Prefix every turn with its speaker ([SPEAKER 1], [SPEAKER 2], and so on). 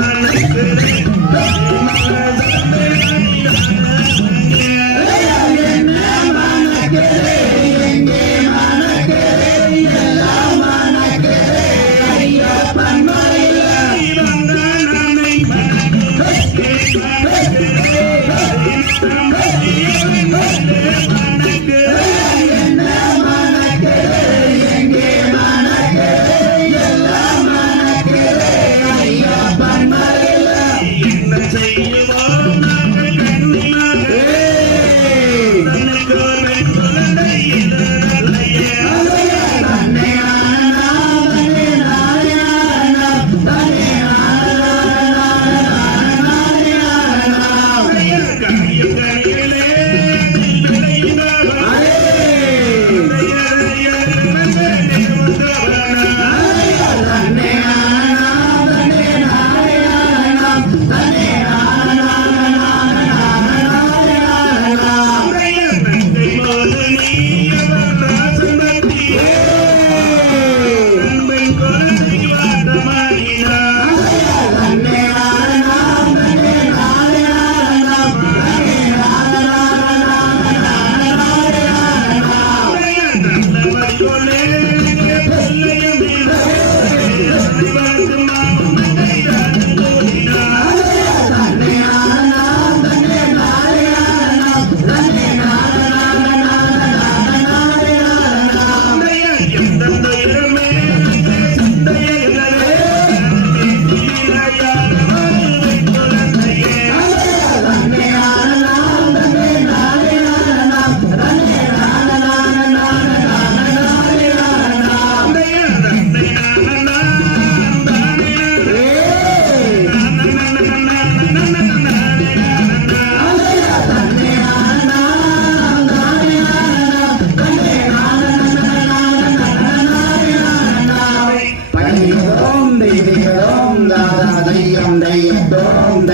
[SPEAKER 1] thank Dada தையம் தையோம்